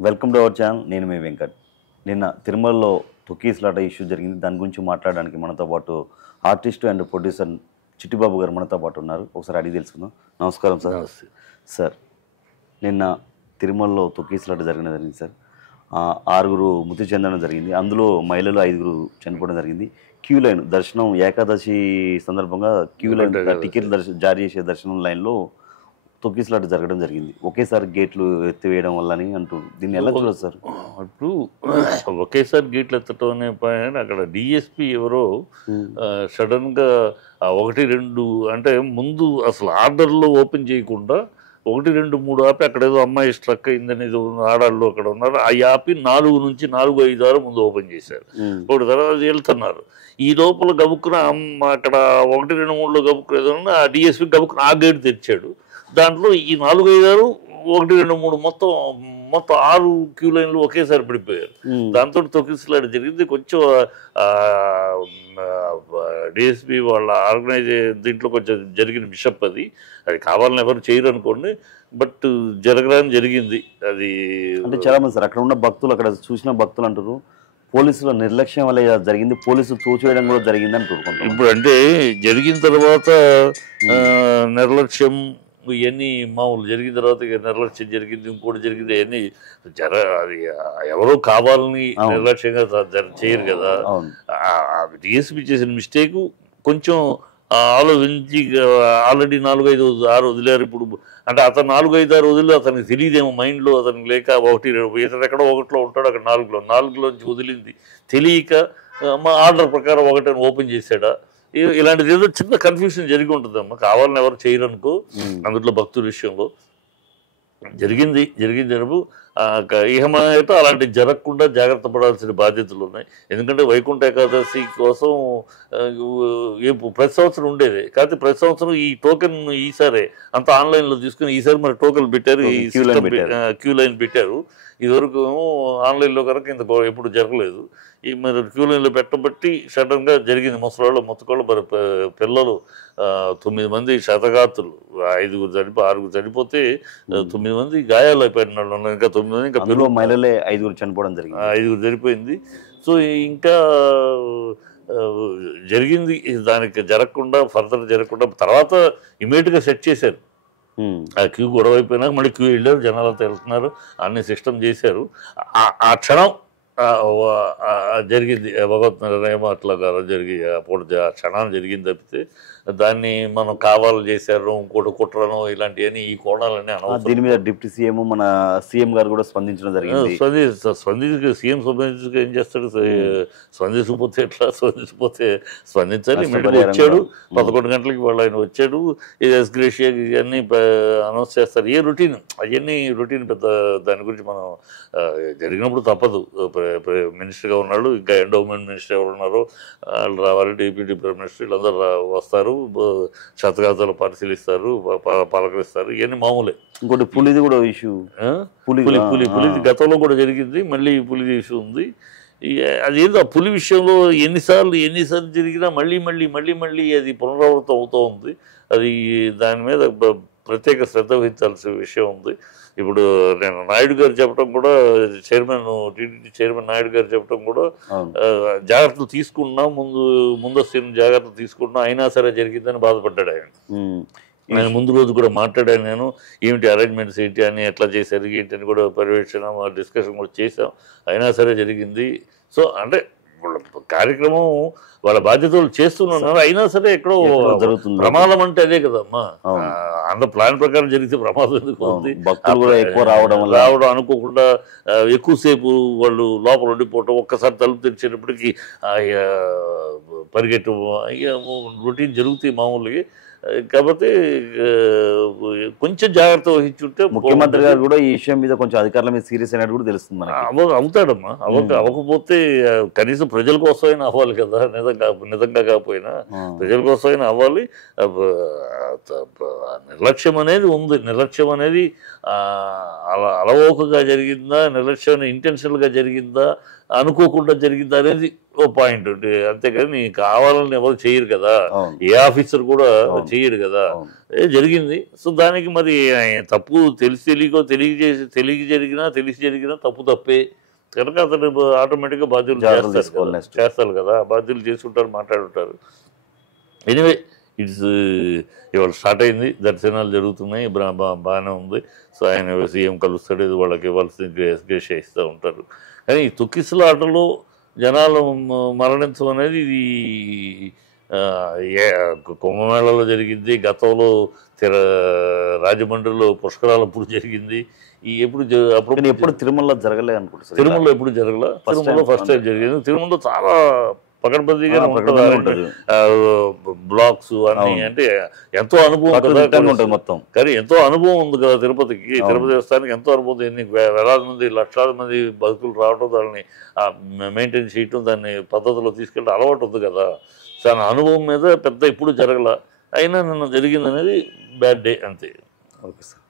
Welcome to our channel. నేను మీ వెంకట్. నిన్న తిరుమలలో తొక్కీస్లాట ఇష్యూ జరిగింది. దాని గురించి మాట్లాడడానికి మనతో పాటు ఆర్టిస్ట్ అండ్ ప్రొడ్యూసర్ చిట్టిబాబు గారు మనతో పాటు ఉన్నారు. ఒకసారి అడిగి తెలుసుకుందాం. నమస్కారం సార్. నమస్తే సార్, నిన్న తిరుమలలో తొక్కీస్లాట జరిగింది సార్. 6 మృతి చెందడం జరిగింది. అందులో మహిళలు 5 చనిపోవడం జరిగింది. క్యూ లైన్ దర్శనం ఏకాదశి సందర్భంగా క్యూ లైన్ టికెట్లు జారీ చేసే దర్శనం లైన్లో తొక్కిసలాట జరగడం జరిగింది. ఒకేసారి గేట్లు ఎత్తివేయడం వల్లని అంటూ దీన్ని ఎలా చూడదు సార్? ఇప్పుడు ఒకేసారి గేట్లు ఎత్తటం అనే పైన అక్కడ డిఎస్పి ఎవరో సడన్గా 1-2 అంటే ముందు అసలు ఆర్డర్లో ఓపెన్ చేయకుండా 1-2-3 ఆపి అక్కడ ఏదో అమ్మాయి స్ట్రక్ అయిందని ఏదో ఆడాళ్ళు అక్కడ ఉన్నారు. ఆ ఆపి 4 నుంచి 4-5 ముందు ఓపెన్ చేశారు. ఇప్పుడు తర్వాత వెళ్తున్నారు. ఈ లోపల గబుక్కున అక్కడ 1-2-3లో గబుక్కున ఏదో ఆ డిఎస్పి గబుక్కున ఆ గేట్ తెచ్చాడు. దాంట్లో ఈ 4-5 1-2-3 మొత్తం 6 క్యూ లైన్లు ఒకేసారి పడిపోయారు. దాంతో తొక్కిసలాట జరిగింది. కొంచెం డిఎస్పీ వాళ్ళ దీంట్లో కొంచెం జరిగిన బిషప్ అది కావాలని ఎవరు చేయరు అనుకోండి, బట్ జరగడానికి జరిగింది. అది అంటే చాలా మంది సార్ అక్కడ ఉన్న భక్తులు, అక్కడ చూసిన భక్తులు అంటారు పోలీసుల నిర్లక్ష్యం వల్ల జరిగింది, పోలీసులు తోచివేయడం కూడా జరిగింది అంటారు. ఇప్పుడు అంటే జరిగిన తర్వాత నిర్లక్ష్యం ఇవన్నీ మామూలు జరిగిన తర్వాత నిర్లక్ష్యం జరిగింది, ఇంకోటి జరిగింది, అవన్నీ అది ఎవరో కావాలని నిర్లక్ష్యంగా చేయరు కదా. డిఎస్పీ చేసిన మిస్టేక్ కొంచెం ఆలోచించి ఆల్రెడీ 4-5-6 వదిలేరు. ఇప్పుడు అంటే అతను 4-5-6 వదిలి అతనికి తెలియదేమో, మైండ్లో అతనికి లేక 1-2 ఇతను ఎక్కడో 1లో ఉంటాడు, అక్కడ 4లోంచి వదిలింది తెలియక ఆర్డర్ ప్రకారం 1 ఓపెన్ చేశాడా, ఇలాంటిది ఏదో చిన్న కన్ఫ్యూజన్ జరిగి ఉంటుందమ్మా. కావాలని ఎవరు చేయరు అనుకో. అందులో భక్తుల విషయంలో జరిగింది ఇహమైతే అలాంటి జరగకుండా జాగ్రత్త పడాల్సిన బాధ్యతలు ఉన్నాయి. ఎందుకంటే వైకుంఠ ఏకాదశి కోసం ప్రతి సంవత్సరం ఉండేది. కాకపోతే ప్రతి సంవత్సరం ఈ టోకెన్ ఈసారి అంతా ఆన్లైన్లో తీసుకుని ఈసారి మరి టోకెన్ పెట్టారు, ఈ క్యూ లైన్ పెట్టారు. ఇదివరకు ఆన్లైన్లో కనుక ఇంత ఎప్పుడు జరగలేదు. ఈ మరి క్యూ లైన్లో పెట్టబట్టి సడన్గా జరిగింది. ముసలాళ్ళు మొత్తకోళ్ళు మరి పిల్లలు 9 మంది శతఘాతులు, 6 చనిపోతే 9 మంది గాయాలు అయిపోయినాళ్ళు, ఇంకా 9 మంది ఇంకా పిల్లలు మహిళలే 5 చనిపోవడం జరిగింది. 5 చనిపోయింది. సో ఇంకా జరిగింది. దానికి జరగకుండా ఫర్దర్ జరగకుండా తర్వాత ఇమీడియట్గా సెట్ చేశారు. ఆ క్యూ గొడవ అయిపోయినాక మళ్ళీ క్యూ వెళ్ళారు, జనాలతో వెళ్తున్నారు, అన్ని సిస్టమ్ చేశారు. ఆ క్షణం జరిగింది. భగవత్ నిర్ణయం అట్లాగా జరిగి అప్పుడు క్షణాన్ని జరిగింది తప్పితే దాన్ని మనం కావాలని చేశారు, ఇంకోటి కుట్రను, ఇలాంటివన్నీ ఈ కోణాలన్నీ అనవసరం. దీని మీద డిప్యూటీ సీఎం మన సీఎం గారు కూడా స్పందించడం జరిగింది. సీఎం స్పందించక ఏం చేస్తాడు? స్పందించకపోతే ఎట్లా? స్పందించాలి. వచ్చాడు 11 గంటలకి వాళ్ళు ఆయన వచ్చాడు. ఎస్గ్రేషియా ఇవన్నీ అనౌన్స్ చేస్తారు. అవన్నీ రొటీన్. పెద్ద దాని గురించి మనం జరిగినప్పుడు తప్పదు. మినిస్టర్గా ఉన్నాడు, ఇంకా ఎండోమెంట్ మినిస్టర్ ఎవరు ఉన్నారో వాళ్ళు రావాలి, డిప్యూటీ ప్రైమ్ మినిస్టర్ వీళ్ళందరూ వస్తారు, శతఘాతాలు పరిశీలిస్తారు, పలకరిస్తారు, ఇవన్నీ మామూలే. ఇంకోటి పులిది కూడా ఇష్యూ, పులిది గతంలో కూడా జరిగింది, మళ్ళీ పులిది ఇష్యూ ఉంది. అదేదో ఆ పులి విషయంలో ఎన్నిసార్లు జరిగినా మళ్ళీ అది పునరావృతం అవుతూ ఉంది. అది దాని మీద ప్రత్యేక శ్రద్ధ వహించాల్సిన విషయం ఉంది. ఇప్పుడు నేను నాయుడు గారు చెప్పడం కూడా, టీటీడీ చైర్మన్ నాయుడు గారు చెప్పడం కూడా జాగ్రత్తలు తీసుకున్నా, ముందస్తు జాగ్రత్తలు తీసుకున్నా, అయినా సరే జరిగిందని బాధపడ్డాడు ఆయన. నేను ముందు రోజు కూడా మాట్లాడాను. నేను ఏమిటి అరేంజ్మెంట్స్ ఏంటి అని, ఎట్లా చేశారు ఏంటి అని కూడా పర్యవేక్షణ డిస్కషన్ కూడా చేసాం. అయినా సరే జరిగింది. సో అంటే కార్యక్రమం వాళ్ళ బాధ్యతలు చేస్తున్నారు, అయినా సరే ఎక్కడో జరుగుతుంది. ప్రమాదం అంటే అదే కదమ్మా. అంత ప్లాన్ ప్రకారం జరిగితే ప్రమాదం ఎందుకు ఉంది? ఎక్కువ రావడం అనుకోకుండా ఎక్కువసేపు వాళ్ళు లోపల ఉండిపోవటం, ఒక్కసారి తలుపు తెరిచేటప్పటికి పరిగెట్టడం, రొటీన్ జరుగుతాయి మామూలుగా. కాబట్టి కొంచెం జాగ్రత్త వహించుంటే, ముఖ్యమంత్రి గారు కూడా ఈ విషయం మీద కొంచెం అధికారుల మీద సీరియస్ అయినట్టు కూడా తెలుస్తుంది. అవుతాడమ్మా. అవ్వకపోతే కనీసం ప్రజల కోసమైనా అవ్వాలి కదా. నిజంగా కాకపోయినా ప్రజల కోసమైనా అవ్వాలి. నిర్లక్ష్యం అనేది ఉంది. నిర్లక్ష్యం అనేది అలవోకగా జరిగిందా, నిర్లక్ష్యం ఇంటెన్షనల్గా జరిగిందా, అనుకోకుండా జరిగిందా అనేది ఓ పాయింట్ అంతేకాని కావాలని ఎవరు చేయరు కదా, అవును. ఏ ఆఫీసర్ కూడా చేయడు కదా. అవును. జరిగింది. సో దానికి మరి తప్పు తెలిసి తెలియక జరిగినా తప్పు తప్పే కనుక అతను ఆటోమేటిక్గా బాధ్యులు జాగ్రత్తలు తీసుకోవాలి next. చేస్తారు కదా, బాధ్యులు చేసుకుంటారు, మాట్లాడుంటారు. ఎనీవే ఇట్స్ ఇవాళ స్టార్ట్ అయింది, దర్శనాలు జరుగుతున్నాయి, బాగానే ఉంది. సో ఆయన సీఎం కలుస్తాడు, ఇది వాళ్ళకి ఇవ్వాల్సిన గ్రేష ఇస్తూ ఉంటారు. కానీ ఈ తొక్కిసలాటలో జనాలు మరణించడం అనేది ఇది కుంభమేళలో జరిగింది, గతంలో రాజమండ్రిలో పుష్కరాలప్పుడు జరిగింది. ఈ ఎప్పుడు తిరుమలలో జరగలే అనుకుంటా. తిరుమలలో ఎప్పుడు జరగల, తిరుమలలో ఫస్ట్ టైం జరిగింది. తిరుమలలో చాలా పకడ్బందీగానే ఉంటుంది, బ్లాక్స్ అన్ని. అంటే ఎంతో అనుభవం కదా మొత్తం, కానీ ఎంతో అనుభవం ఉంది కదా తిరుపతికి. తిరుపతి దేవస్థానానికి ఎంతో అనుభవం. ఎన్ని వేలాది మంది, లక్షలాది మంది భక్తులు రావడం, దాన్ని మెయింటైన్ చేయటం, దాన్ని పద్ధతిలో తీసుకెళ్ళడం అలవాటు ఉంది కదా. తన అనుభవం మీద పెద్ద ఇప్పుడు జరగల, అయినా నిన్న జరిగింది అనేది బ్యాడ్ డే అంతే. Okay sir.